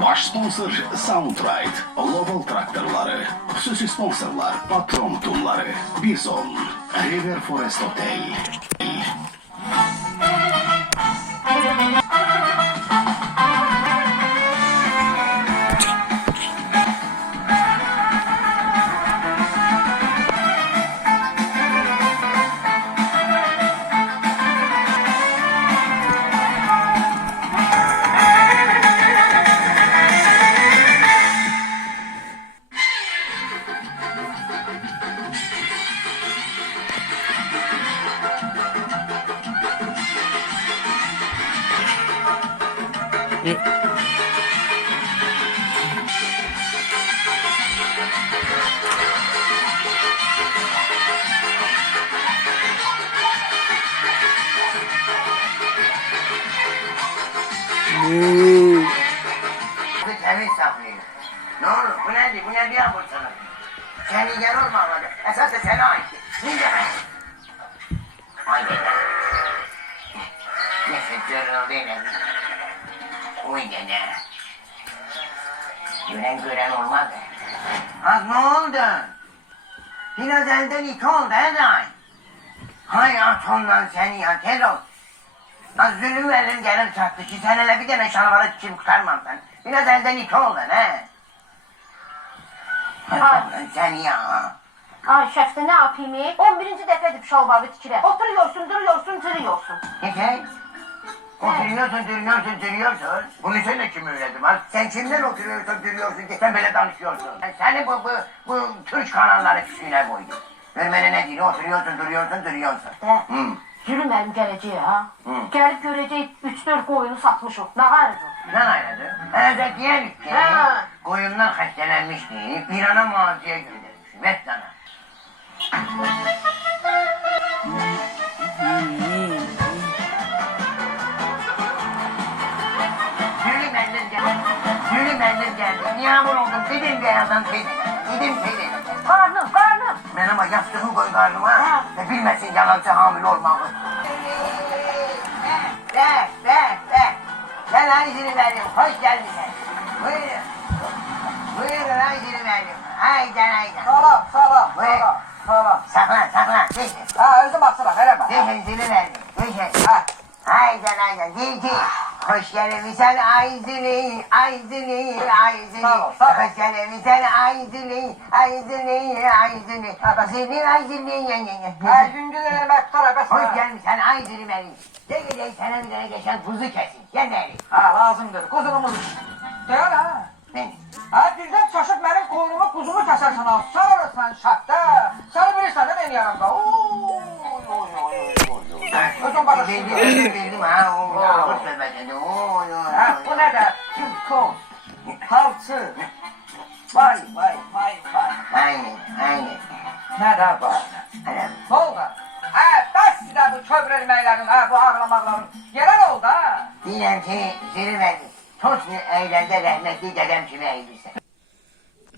Baş sponsor Soundride, Global Traktörleri, xüsusi sponsorlar Patron Tumları, Bison, River Forest Hotel. Temiz saklıyor. Ne olur bu nedir? Bu ne bir abur sana? Seni yer olmamalı. Esas da sana ait. Ne demek? Ay be. Neyse görünüldü ne? Uy dede. Gören olmadı. Az ne oldu? Biraz elden iki oldu Eday. Hay atondan seni ya tez ol. Az zulüm elin gelir çattı ki sen hele bir tane şalvarı kim kurtarmam sen. Biraz elden iki oldun he. Sen ya. Ay şəfsə ne yapayım? 11. dəfədir şalvarı tikirə. Oturuyorsun, duruyorsun, cırıyorsun. Ne şey? Oturuyorsun. Bunu sen de kim öğretti bak? Sen kimden oturuyorsun ki sen böyle danışıyorsun? Seni bu Türk kanalları küçüğüne koydu. Vermene ne diyor? Oturuyorsun. De, yürüməlim gələcək ha. Gəlib görəcək 3-4 qoyunu satmışıq. Ne qarıdır? Ne aynadı? Evet diyelim ki Ha. koyunlar hastalanmıştı. Bir ana mağazaya göndermiş. Vettana. Yürü benden geldi. Niye hamur oldum? Dedim beyazdan teyze. Dedim. Qarnım. Benim bak yastığımı koy karnıma. Ha. Bilmesin yalancı hamile olmamı. Ver. Ben Ayşe'ni verdim. Hoş geldin. Buyurun Ayşe'ni verdim. Haydan. Salam. Buyur. Salam. Saklan. Geçin. Ha, özüm açıram, eləmə. Geçin zili verdim. Geçin. Ha. Haydan. Geçin. Hoş geldin sen Ayşe'ni. Sağ ol. Hoş geldin sen Ayşe'ni. Ayşe'ni. Ha, yüngülün eləmək tələbəsi. Hoş geldin sen Ayşe'ni benim. De gideyim sana bir tane geçen kuzu kesin. Gel beni. Ha, lazımdır. Quzunumuz. Deyən ha. Beni. Ha, birdən çaşıb mənim qoynumu, quzumu kəsərsən ha. Sarırsan şatda. Sən bilirsən də mən yanımda. Özün başa Bildim ha. Ağır söhbət. Ha, bu nə də? Kimkos. Halçı. Vay. Aynen. Nə də var? Adam. Ne oldu? Ha, bəs sizə bu kövrəlməklərin, ha, bu ağlamaqların. Yerə nə oldu ha? Diyelim ki zili verdim. Tosni eğlende rahmetli dedem kimi eğilirse.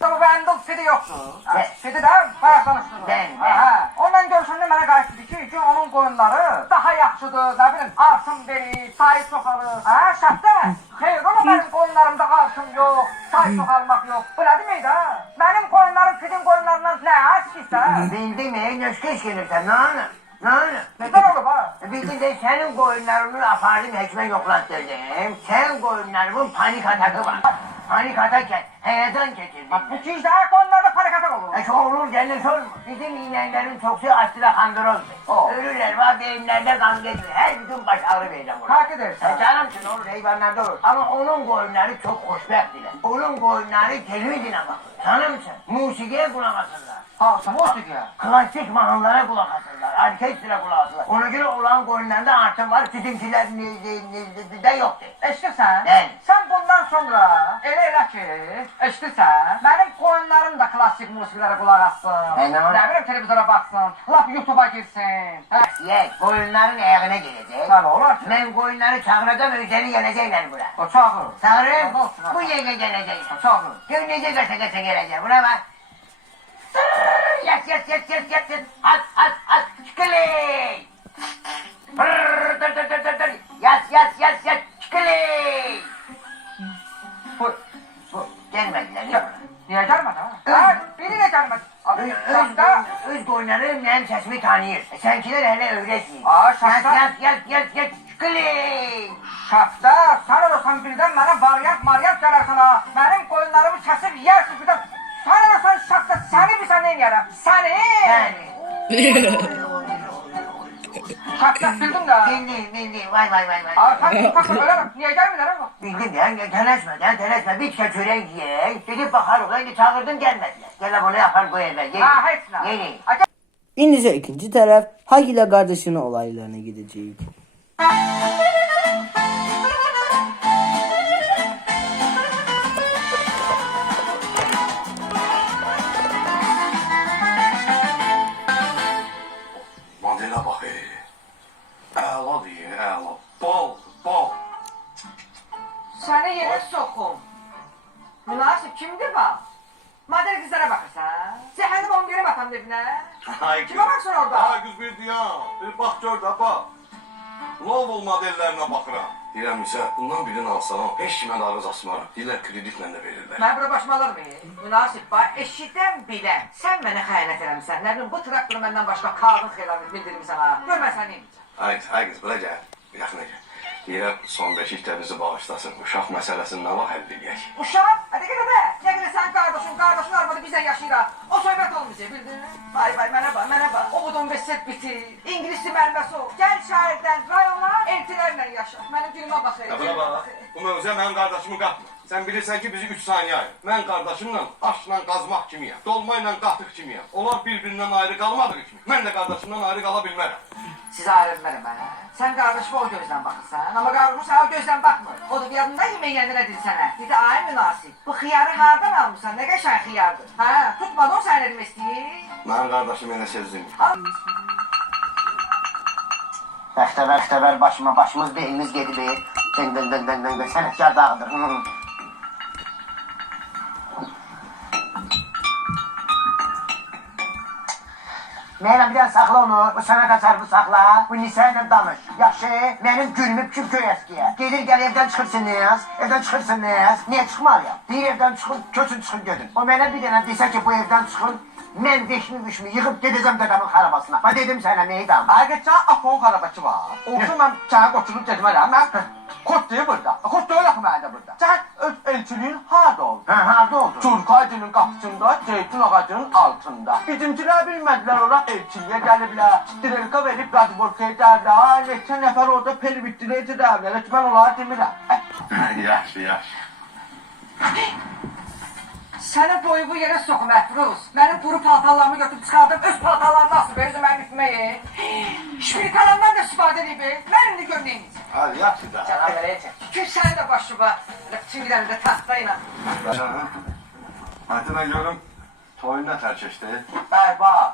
Bu Vandal Fidi yoktu. Ne? Fidi de bayağı tanıştırdı. Ben. Ondan görüşəndə mənə qayıtdı ki, onun qoyunları daha yaxşıdır, nə bilim, artım verir, sayı çoxalır. Ha, şəhdə, xeyr, ama mənim qoyunlarımda artım yox, sayı çoxalmaq yox. Bu nə demək də? Mənim qoyunlarım Fidin qoyunlarından nə açıqsa? Bildim nöşkeş gelirsen ne olur? Nədən olub ha? Bildim de senin koyunlarını apardım hekime yoklattırdım. Senin koyunlarımın panik atakı var. Panik atakken heyecan geçirdim. Bu ki işte qoyunlarda panik atak olur. Çok olur cennet olma. Bizim iğnenlerin çoksu astıra kandırozdu. Ölürler var beyinlerde kan geçiyor. Her gün baş ağrı vereceğim ona. Hak edersin. Canımsın olur hayvanlarda olur. Ama onun koyunları çok hoşbek bile. Onun koyunları televizyon bak. Canımsın. Musikiye kulak asırlar. Ha, musik ya. Klasik mahnılara kulak asırlar. Orkestra kulak asırlar. Ona göre olan koyunlarda artım var. Sizinkilerin de yoktu. Eşitirsən? Bəli. Sən bundan sonra elə ki, eşitirsən, mənim qoyunlarım da klassik musiqilərə qulaq assın. Nə var? Nə bilim, televizora baxsın, lap YouTube'a girsin. Yes, koyunların ayağına gelecek. Tabii olar ki. Ben koyunları çağıracağım, özleri gelecekler buraya. O çağır. Çağırırım, Olsun, bu yenge gelecek. O çağır. Gönlece gasa gelecek, buna bak. Yat. Çıkıley. Dur. Yat. Çıkıley. Öz qoyunları mənim səsimi tanıyır. Sənkilər hələ öyrəsin. Aa, şahda. Gəl. Qılın. Şahda, sen olursan birden bana varyant gələrsən ha. Benim koyunlarımı kesip yersin birden. Sen olursan şahda, seni bir sen neyin yerim? Seni. Şahda bildin de. Bildim. Vay. Aa, sen kalkın öyle mi? Niye gelmiyorlar ama? Bildim ya, tələsmə. Bir tikə çörək yiyək. Gedib baxarıq, indi çağırdım, gəlmədilər. Gələ bunu yapar bu evə, yeni. Ha, hepsine. Yeni. İndi ise ikinci taraf Hag ile kardeşinin olaylarına gidecek. Modelə bax. Əladır, əla. Bal. Seni yere sokum. Münasip kimdir bak? Madem kızlara bakırsan. Cehennem 11'e bakan evine. Kime baksın orada? Ay qız bir diya. Bir bax gör də bax. Lovol modellərinə baxıram. Deyirəm isə bundan birini alsam heç kimə ağız asmaram. Deyirlər kreditlə də verirlər. Ben bura başmalar mıyım? Münasip bak, eşiden bilen. Sen beni xəyanət eləmişsən. Ne bileyim, bu traktörü benden başka kağıt xeylanı bildirmişsən ha. Görməsən neymiş? Ay qız, bura gəl. Yaxına gəl. Deyirəm son beşikdə bizi bağışlasın. Uşaq məsələsini nə vaxt həll edək? Uşaq, hadi gel de. Ne bileyim sen kardeşin arvadı bizden yaşayır. O söhbət olmayacaq, bildin mi? Vay, mənə bax. O budun beset bitir. İngilizce məlməsi o. Gəl şəhərdən rayona eltilərlə yaşa. Mənim günümə baxır. Buna bax. Bu mövzuya mənim qardaşımı qatma. Sən bilirsən ki bizi 3 saniyə ayır. Mən qardaşımla aşla qazmaq kimiyəm. Dolma ilə qatıq kimiyəm. Onlar bir-birindən ayrı qalmadığı kimi. Mən də qardaşımdan ayrı qala bilmərəm. Size ayrılmırım ha. Sen kardeşime o gözden bakırsan ama kardeşim sana o gözden bakmır. O da bir yanında yemeği kendine dedi sana. Dedi ay münasip. Bu hıyarı hardan almışsan? Ne geçen hıyardır? Ha, tutmadı o sen elimi isteyir. Mənim qardaşım elə sözlüyüm. Bəxtəvər başımız beynimiz gedib. Dın. Sənətkar dağıdır. Meyrem bir dənə saxla onu, bu sənə qaçar bu saxla, bu Nisa ilə danış. Yaxşı, mənim gülümü kim köy əskiyə. Gedir gəl evdən çıxırsınız, niyə çıxmalıyam? Deyir evdən çıxın, köçün çıxın gedin. O mənə bir dənə desə ki bu evdən çıxın, mən veşmi yığıb gedəcəm dədəmin xarabasına. Bax dedim sənə meydam. Ayrıca Afon xarabası var. Olsun mən sənə qoçulub getmərəm. Mən Kostayı burada. Kostayı yox məndə burada. Sən öz elçiliyin harada oldun? Harada oldun? Turk ağacının qapısında, zeytun ağacının altında. Bizimkilər bilmədilər ora elçiliyə gəliblər. Strelka verib qazborkaya dərlər. Neçə nəfər orada pervitdirəcə dərlər. Heç mən onlara demirəm. Yaxşı. Sənin boyu bu yerə soxum Əfruz. Mənim quru paltarlarımı götürüb çıxardım, öz paltarlarını asıb, özü mənim ütməyi. Şpirkalandan da istifadə edib, mən indi gör neyiniz. Hadi yaxşı da. Cənab verəcək. Tükür sənin də başıma, bütün giləndə taxtayla. Hadi mən görüm toyun nə tər keçdi? Bərbaq,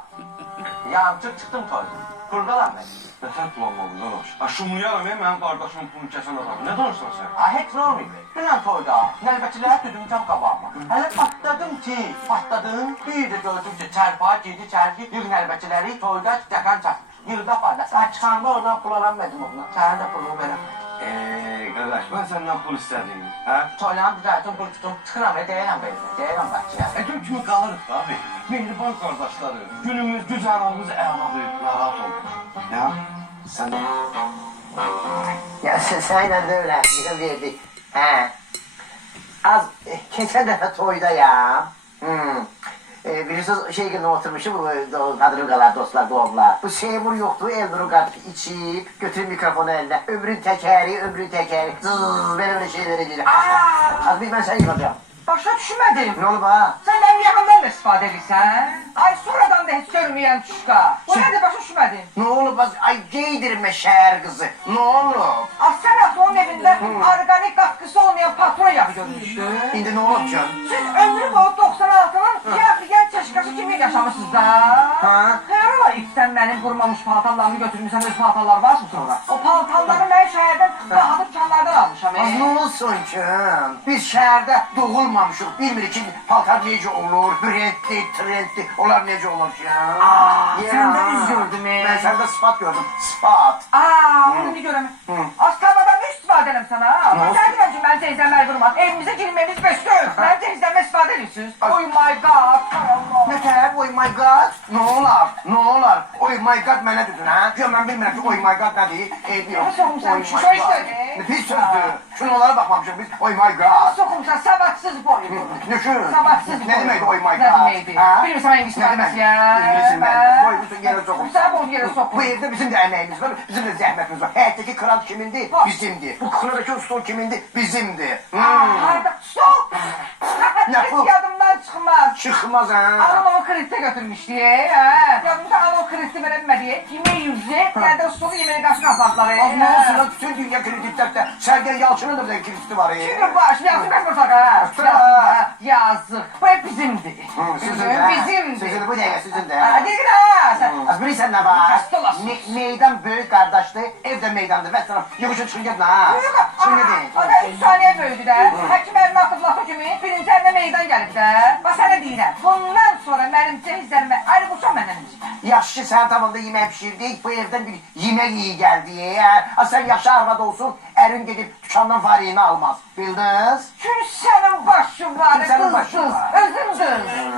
yancıq çıxdım toyda. Kurdalar mən. Nətər planladın qardaş? Şumlayaram mənim qardaşımın pulunu kəsən adam. Nə danışsan sən? Heç nə olmayıb. Dünən toyda nəlbətçilər düdümcəm qabağıma. Hələ patladım. Bir də gördüm ki, çərpağa girdi çərgi, yığ nəlbətçiləri toyda dəkan çatmış. Yığda fayda. Sən çıxanda oradan pul alanmadım ondan. Sənin də pulunu verəm. Qardaş, mən səndən pul istədim. Hə? Toylanı düzəltim, pul tutum, çıxıram, deyirəm belə. Deyirəm bakçıya. Gün kimi qalırıq da abi. Mehriban qardaşları. Günümüz, güzəranımız əladır. Narahat olma. Ya, sən də... Ya sənlə də öyrətlikdə verdik. Az keçən dəfə toydayam. Bilirsiniz günü oturmuşum, bu kadıngalar, dostlar, doğumlar. Bu Seymur yoktu, Elnur'un kardeşi içip, götürün mikrofonu eline. Ömrün tekeri. Zzzz, böyle şeyler edilir. Az bir ben seni yıkacağım. Başa düşmədim. Ne oldu ha? Sən mənim yaxamdan da istifadə edirsən? Ay sonradan da heç görməyən çuşqa. O nədir başa düşmədim? Ne oldu bak, ay giydirme şehir kızı. Ne oldu? Sən axı onun evində organik qatkısı olmayan patron yağı görmüşdü. İndi ne oldu canım? Siz ömrü boyu 96'nın yağ çeşkası kimi yaşamışsınız da. Ha? Xeyr ola ipdən mənim qurmamış paltarlarımı götürmüşsən, öz paltarlar varsın sonra. O paltarları mən şəhərdən daha dükkanlardan almışam. Az ne olsun ki? Biz şehirde doğulmamışıq. Bilmirik ki paltar necə olur, trendli, onlar necə olur ki? Sən də üz gördüm. Ben sende sıfat gördüm, sıfat. Onu bir görəmə. Az tavadan da istifadə edəm sənə. Ama gəldirəm ki, ben teyzemler durma. Evimize girmemiz beştir. Ben teyzemle istifade ediyorsunuz. Oh my god. Allah. Nətər? Oh my god. Nə olar? Nə olar? Oh my god mənə dedin, hə? Yo, mən bilmirəm ki, oh my god nədir? Eybi yox. Nasıl olmuş, Oh my şu god. sözdür. Nə pis sözdür? Şunalara baxmamışıq biz. Oh my god. Sokumsa savadsız boyu. Ne şu? Savadsız Ne demekti oh my god? Ne demekti? Ha? Bilmiyorum sen İngiliz Ne demek? mühendisi ya. İngiliz'in ben. Boyumuzu yere sokun. Sen boyunu yere sokun. Bu evde bizim de emeğimiz var, bizim de zahmetimiz var. Hayattaki kral kimindi? Var. Bizimdi. Bu kıradaki usta kimindi? Bizimdi. Harda stop. Ne Hiç bu? yadımdan çıkmaz. Çıkmaz ha. Anam onu kreditte götürmüş diye. Ha. Yadımda anam kreditti verememe diye. Yemeği yüzde. Nerede stolu yemeğini karşına atladılar. Az ne olsun lan bütün dünya kreditlerde. Sergen Yalçın'ın da bir krediti var ya. Kim bu aşkı yazık kaç kurtak ha? Ha. Yazık. Bu hep bizimdi. Sizin de. Bizimdi. Sizin bu değil, sizin de. Hadi git ha. Sen. Az bilirsən nə var? Hasta olasın. Meydan böyük qardaşdır, evdə meydandır. Və sana yığışın çıxın gedin ha. Çıxın gedin. Ada 3 saniye böyüdü də. Həkim əlinə atıb lafı kimi birinci əlinə meydan gəlib də. Bax sənə deyirəm. Bundan sonra mənim cehizlərimə ayrılırsan məndən öncə. Yaxşı ki, sənin tamamda yemək pişirdik, bu evdən bir yemək iyi gəldi. Sən yaxşı arvad olsun, ərin gedib dükandan variyini almaz. Bildiniz? Çünki sənin başın var, Sənin başın qızsız, var. özün qız.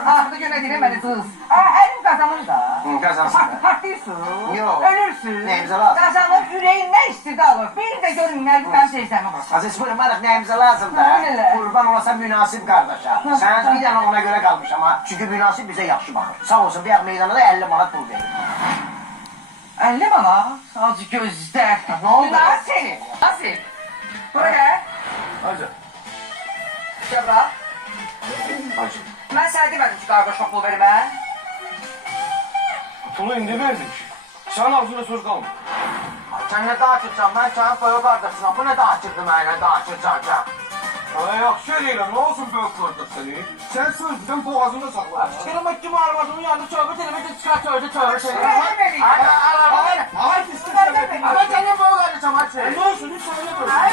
Axırda günə deyirəm mənə qız. Əlim qazanır da. Qazansın da. Partlayırsın, Yox. ölürsün. Nəyimizə lazım? Qazanır, ürəyin nə istedi alır. Bir də görün nə mən teyzəmə baxın. Aziz buyurmalıq nəyimizə lazım da? Elə. Qurban olasan münasib qardaşa. Sən bir dənə ona görə qalmışam ha. Çünki münasib bizə yaxşı baxır. Sağ olsun, bir meydana da 50 manat pul verir. 50 manat, azı gözdə. Nə oldu? Nasıl? Nasıl? Bura gəl. Hacı. Gəbra. Hacı. Mən sənə demədim ki, qardaş pul vermə. Pulu indi verdik. Sənin ağzında söz qalmır. Sən nə daha açırsan, mən sənin boyu qardaşınam. Bu nə daha açırdı mənə, daha açırsan. Ay yaxşı eləyirəm, nə olsun böyük qardaş səni? Sən sözdən boğazında saxla. Kırmak kim arvadımın yanında tövbe televizyonu çıkar tövbe tövbe tövbe. Vermədik. Ay, ay, Ama senin boyu kardeşim hadi. Ne olsun, hiç söyle böyle. Ay,